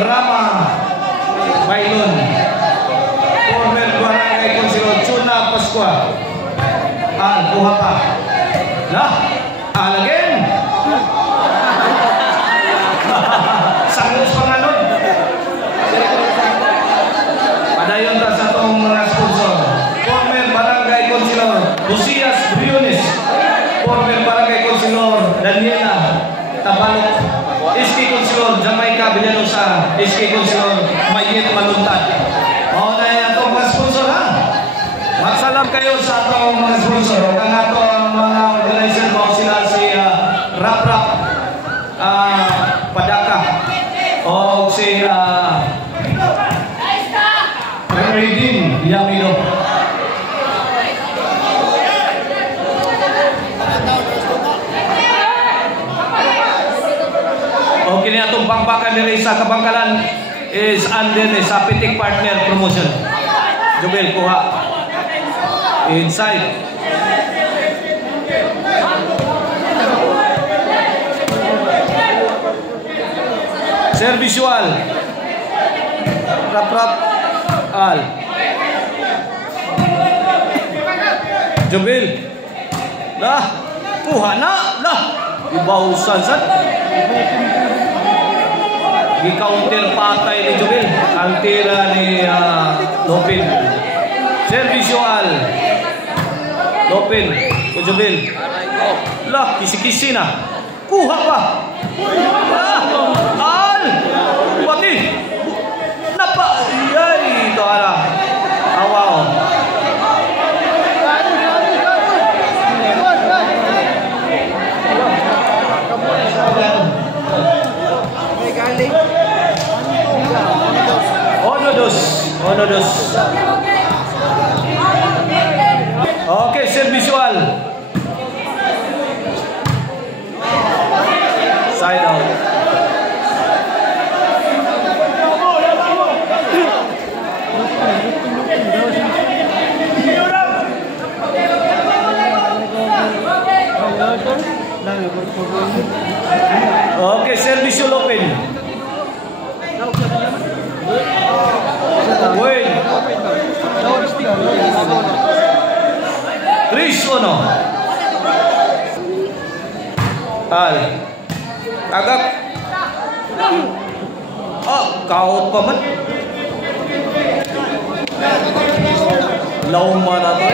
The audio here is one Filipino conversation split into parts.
Rama Bailon. Former Barangay Councilor Chuna Pascua. Kuha pa. Lah, again. Sangus pa nga nun. Padayon ta sa itong mga sponsor. Former Barangay Councilor Lucias Briones. Former Barangay Councilor Daniela Tabalok. SK Councilor Jamaica Villanusa. SK Councilor Mayet Maluntad. O na yan itong mga sponsor, ha? Magsalam kayo sa itong mga sponsor. Kung ito ang mga organizer mo, sila si Rap Rap Padaka o si Redin Yamino. O kini atong pangpakan diri sa Kabangkalan is under sa Pitik Partner Promotion. Jubel kuha inside. Sir Visual Rap Al Jubel lah kuha na lah ibausan sad di counter patay ni Jubel ang tira ni Lopin. Sir Visual Lopin ko Jubel lah kisi-kisi na kuha pa Al pati napa yay ito ala awaw Onodos. Okay, Sir Visual. Side out. Okay, Sir Visual open. Wait. Tris ono. Al. Agak. Kaut pa man. Lauma na to.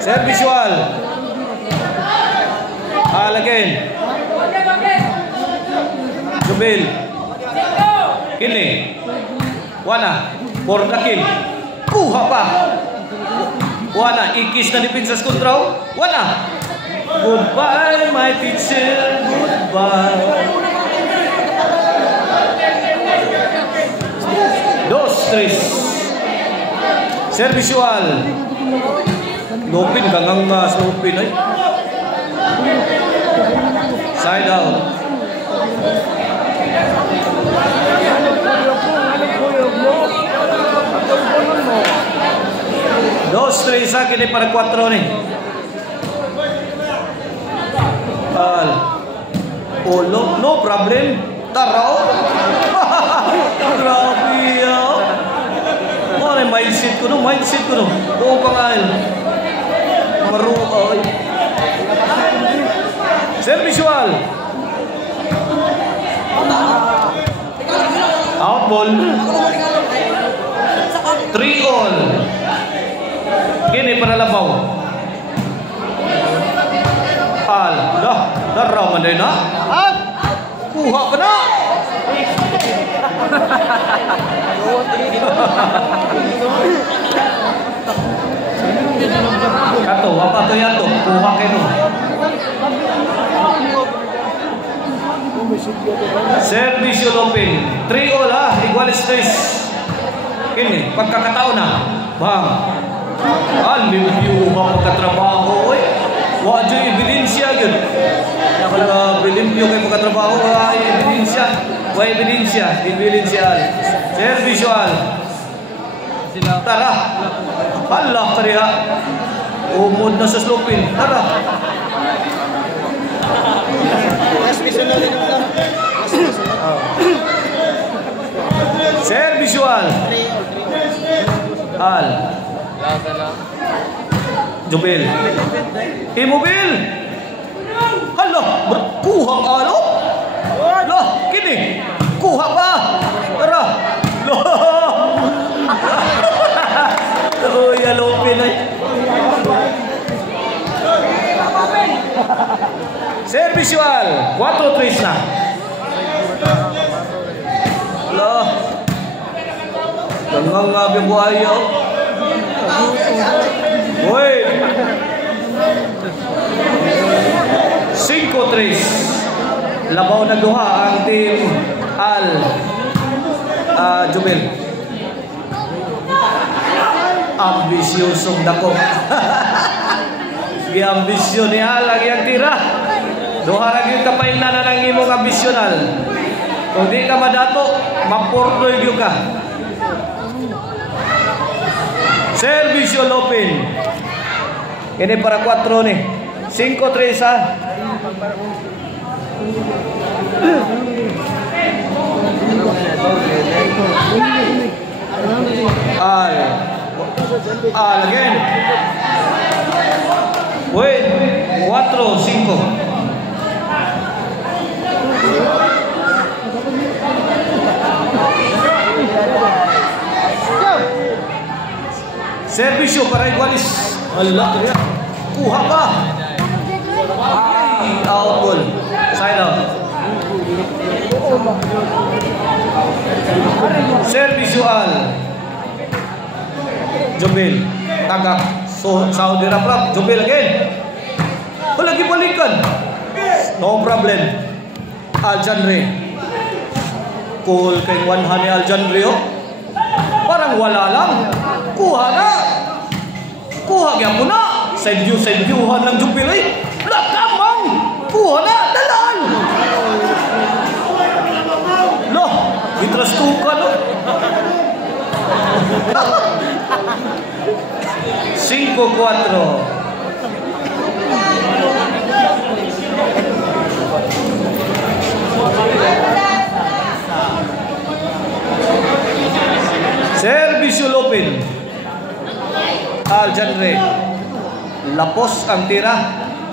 Sir Visual. Again. Jubel. Kini. Wana. Pordakin. Kuha pa. Wana. Ikis na depensa kontra. Wana. Goodbye my teacher. Goodbye. 2-3. Sir Visual. Lopin. Gangang sa Lopin ay. Side out. Dos, tres, kini para 4 ni. No problem. Taraw. Grabe yaw. Ano yung mindset ko no? Oo pangal. Maruoy. Sir Visual. Out ball. 3-all. Kini para labaw. Daraw man din na. Kuha ka na. Kato, apa to yato? Kuha kayo no. Servicio Lopin. 3-all ha. Iguales 3. Kini, pagkakataon na. Bang. Limpyo ba pagkatrabaho oy? Wadyo ebidensya yun. Limpyo kayo pagkatrabaho. Ebidensya. Sir Visual. Tara. Allah kariha. Umod na sa slopin. Tara. Al. Jubil. Immobile. Hala, kuha ang alo. Lah, kini. Kuha pa. Tara. Oh, ya Lopin ay. Servisual. 4-3 na. Lah. Tangang ngabi buhayo. Hoy. 5-3. Labaw na duha ang team Al Jubil. Ambisyosong dako. Gi ambisyon ni Al lagi ang tira. Duha ra gyud kapaingnan na ng imong ambisyonal. Kung di ka madato, mapurdoy gyud ka. Servicio Lopin. Ini para 4 ni. 5-3 ha. Al again. Wait, 4-5. Servicio para Igualis. Allah, kuha ka. Out goal. Side out. Servicio Al Jubil. Tagak. Saudi Arab. Jubil again. Lagi balikan. No problem. Aljanre. Cool kay Wanhan ni Aljanre. Parang wala lang. Kuha na. Kuha gyapon na. Side view-han lang Jubil ay. Lakamang. Kuha na. Dalan. Loh, itrastukan no. 5-4. Servicio Lopin. Aljanre. Lapos ang tira.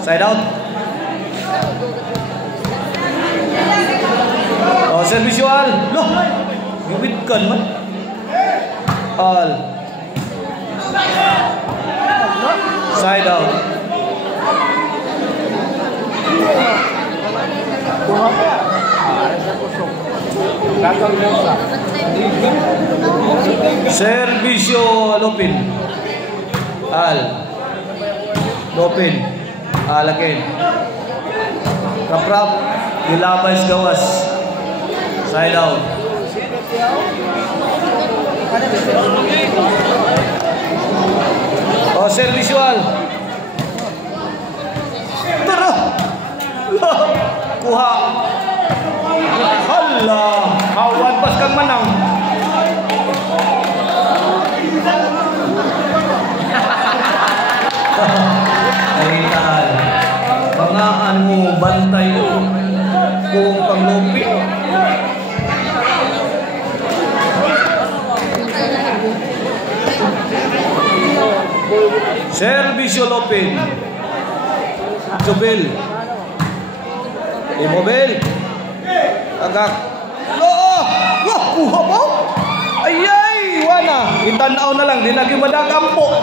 Side out. Oh, servicio Al. Loh, giwidkan man. Al. Side out. Servicio Lopin. Al. Lopin. Al again. Rap. Dilabay sa gawas. Side out. Oh, servisual. Tara. Kuha. Hala. Kawan pas kang manang. Kalitan. Pangaan mo bantay kung panglopi. Servicio Lopin. Jubil. Immobile. Agak. Loh, kuha mo? Ayay, wana. Itanaw na lang, di lagi madagampo.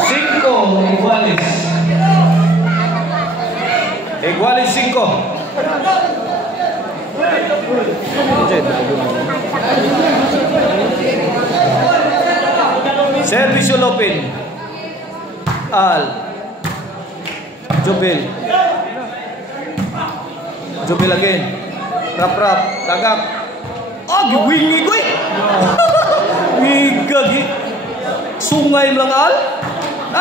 Cinco, Igualis. Igualis 5. Servicio Lopin. Al Jubil. Jubil again. Rap. Tagak. Oh, giwingi ko eh. Migagi. Sungay lang Al.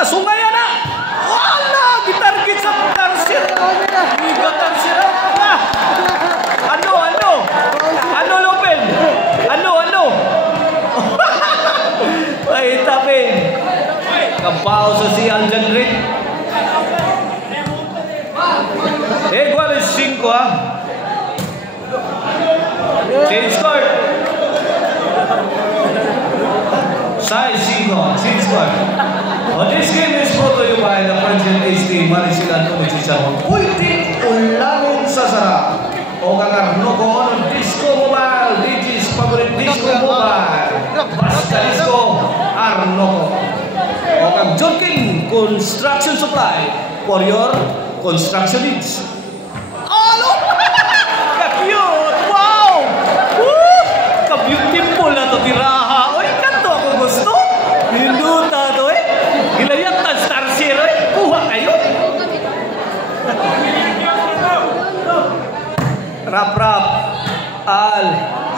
Sungay na. Wala, gitarget sa tarsir. Miga tarsir. Ano Lopin? Ano? Ay, tapin. Kampaw sa si Aljanre. Igual es 5. 5 ha. Change court. Size 5. Change court. This game is brought to you by the President HD Maricel Antonio Chicharon. Pwede ulangin sa sarap. O kakarno ko ano Disco Mobile. DJ's favorite Disco Mobile. Basta Disco Arno. O kang Joking Construction Supply for your construction needs. Oh, look! Ka-cute! Wow! Woo! Ka-beautiful na to tiraha. Uy, kanto ako gusto. Hinduta to eh. Gilayak na Star Zero eh. Kuha kayo. Rap-rap.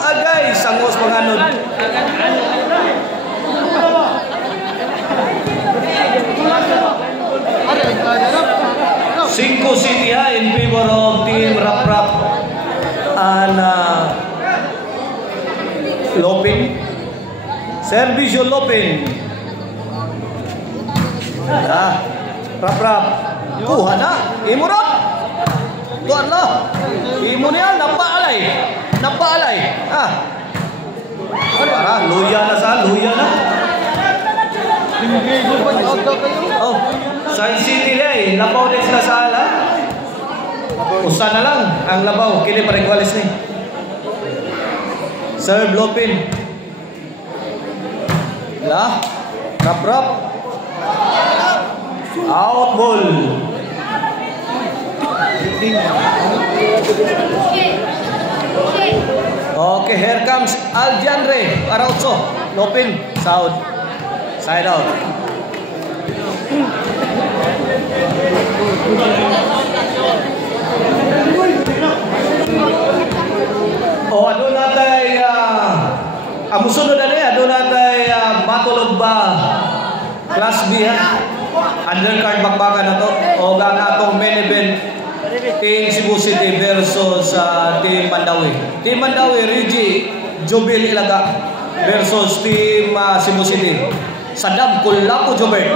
Guys, sangos panganod. Cinco City ha in favor of team Rap-Rap and Lopin. Servisyo Lopin. Rap-Rap. Kuha na. Imo Rap. Tuan lah. Imo niya. Napaalay. Napaalay. Luya na sa. Luya na. Oh, Sun City na eh. Labaw din sila sa ala. Usa na lang ang labaw. Kini pa rin kwalis ni. Serve Lopin. Rap-Rap. Out ball. Okay, here comes Aljanre. Araujo. Lopin. Side out. Oh, adun natay ang musunod na niya, adun natay Battle of Class B ha. Undercard bakbakan na to. O gang atong main event Team Cebu City versus Team Mandawi. Team Mandawi, Reggie Jobil Ilaga versus Team Cebu City. Sadam Kulapo Jobert.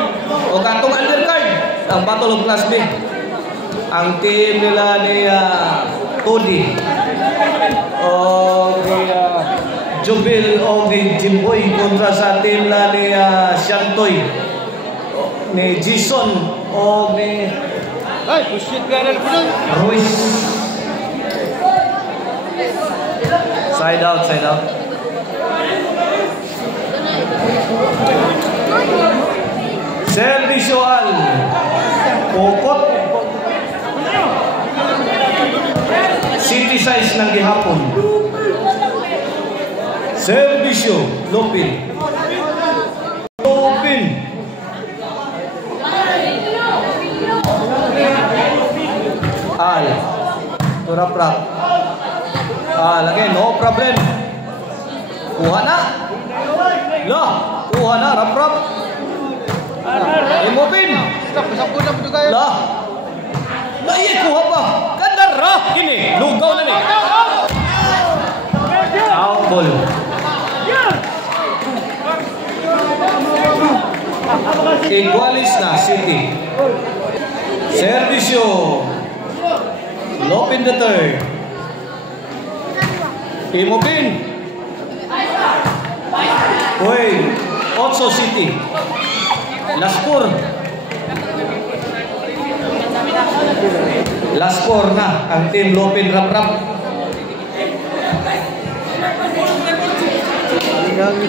O katong undercard ang Battle of Class B. Ang team nila ni Todi o Jobil o ni Jimboy kontra sa team nila ni Shantoy ni Jason o ni Ruiz. Side out. Servisyo Al Pokot City size ng gihapon. Servisyo Lopin Al Rap-Rap lagi no problem. Kuha na Rap-Rap. Imopin. Iya kuha pa. Gandar ini lugaw na ni. Out ball. Igualis na City. Servisyo Lopin the third. Imopin. Wait, Otso City. Last score na ang team Lopin Rap-Rap.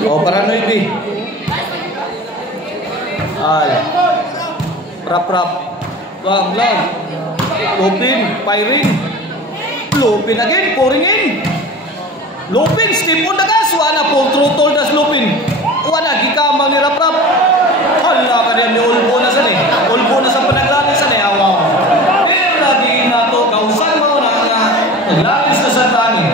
Paranoid B. Rap-Rap. Wag. Lopin, firing. Lopin again, pouring in. Lopin, step on the gas. Wana, full throttle das Lopin. Wana, gikamang ni Rap-Rap. Hala ka rin, ulbo na sa ni. Ulbo na sa panaglangin sa ni. Awaw. Lagi na to, kausan mo na naglangis na sa tani.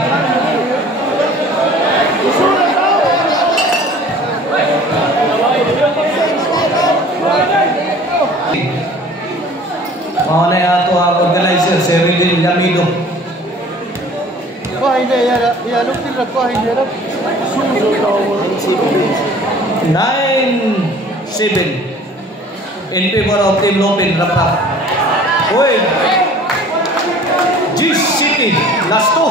Mga na yato ang organizer, si Ridin Lamido. Hindi, yalok din na ko, hindi na. 9-7 in favor of Team Lopin Rap-Rap. Uy! G Gis City. Last 2.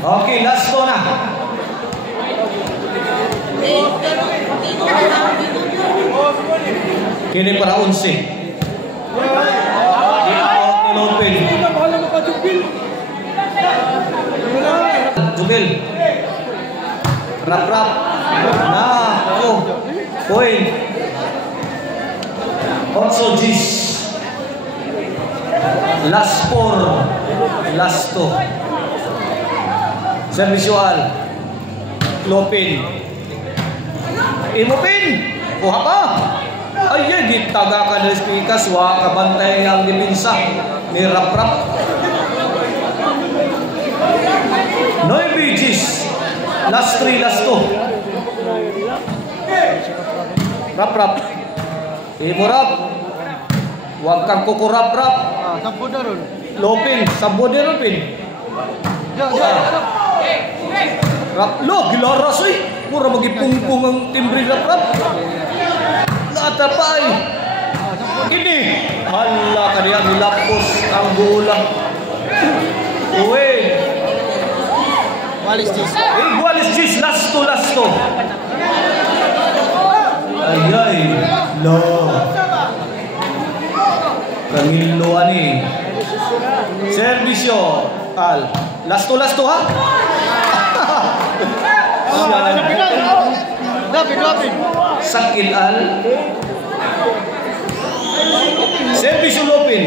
Okay, last 2 na. Kini para 11. Di-out ni Lopin. Jubil. Rap. Nah, point. Also Gis. Last 4. Last 2. Servisual. Lopin. Imopin. Kuha pa. Ay, gitaga ka na spikas. Wa kabantay ang dipinsa. Ni Rap. Noy Gis. Last 3, last 2. Rap. Imorap. Huwag kang kukurap. Sampo na ron. Lopin. Sambo ni Lopin. Rap. Lo, gilaras eh. Mura magipungpung ang timbre Rap. Natapay. Ini. Hala ka niya. Nilapos ang bola. Uwe. Walis Gis. Walis Gis. Last 2. Ay. Lo. Kangilo ani. Servisyo. Al. Last 2 ha? David. Sakil Al. Servisyo Lopin.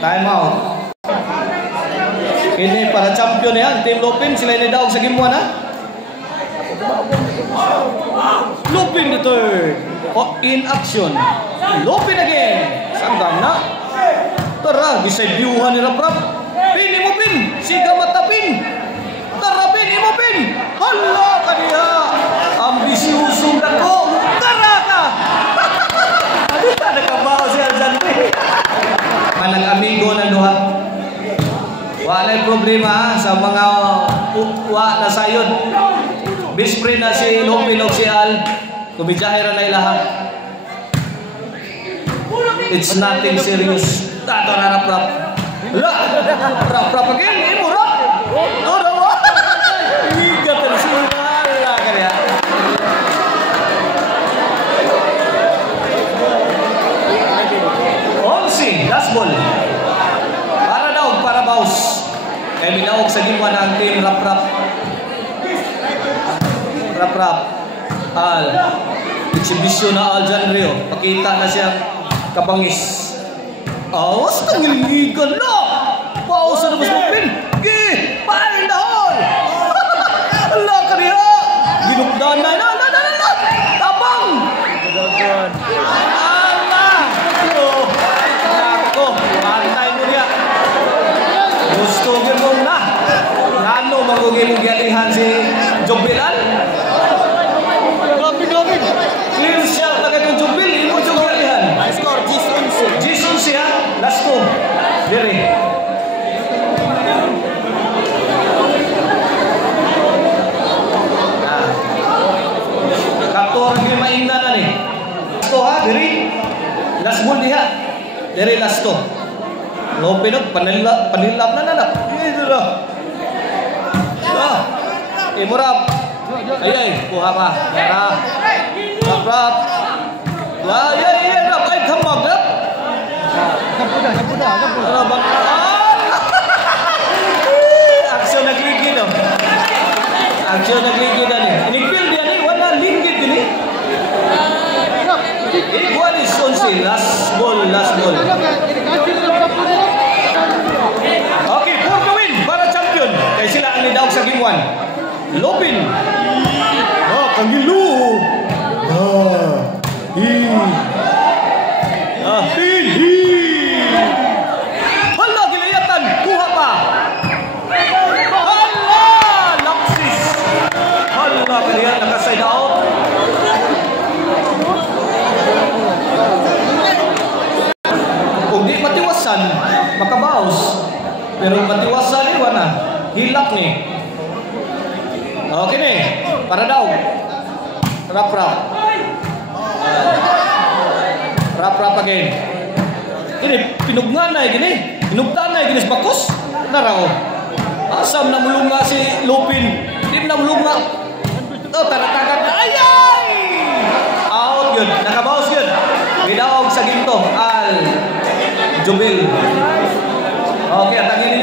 Time out. Ini para champion yan. Team Lopin. Sila ini daog sa game 1 ha? Lopin the third. In action. Lopin again. Sanggam na. Tara, gisadyuhan ni Rap. Pin, imopin. Siga matapin. Tara, pin, imopin. Hala ka niya. Ambisyoso na ko. Tara ka. Ano ka nakabaho si Arjan? Manang amigo na duha. Walay problema sa mga wa na sayod. Best friend na si Lopin o si Al. Kumidjahira na ilaha. It's nothing serious. Tato na Rap. Rap again. Imo Rap. Tora mo. Higa tersinala kaya. Onsi. Last ball. Para baus. Kaya minaog sa gimwa ng team Rap. Rap. Al. Exhibition na Aljan Rio. Pakita na siyang kabangis. Awas kang iligan na. Pausa na mas Lopin. Pain the hole. Ala ka niya. Ginukdan na. Tabang. Ala. Nako. Antay mo niya. Gusto mo na. Ano magugilihan si Jobilan? David. Clear shot na kayo Jobil. Imo Jobilihan. Score Gis 11. Ha? Last 2. Diri. Kaptor ang mainda na ni. Last 2 ha? Diri. Last ball diha. Diri last 2. Lopin panilap na. Dito na. Imurap. Ay, kuha ka. Yara. Rap. Ay, Rap. Ay, kambag, Rap. Sampo na. Ano ba? Aksyon nagligid, oh. Aksyon nagligid, ani. Inigpil diyan, eh. Wala linggit din, eh. Igual is Sonsi. Last ball. Okay, for the win. Para champion. Kaya sila ang nidaog sa game 1. Lopin. Kangilo. Hala, gilayatan. Kuha pa. Hala, laksis. Hala, kaya naka-side out. Kung di matiwasan, makabaos. Pero matiwasan, iwan na. Hilak ni. Okay ni. Para daw. Rap. prap again. Ini pinugnan na gini. Pinugtan na gini sa bakos. Naraw. Asam na mulunga si Lupin. Hindi na mulunga. Oh, tagatagad na. Ay! Out yun. Nakabawas yun. Gidaog sa ginto. Al Jubil. Okay, atangin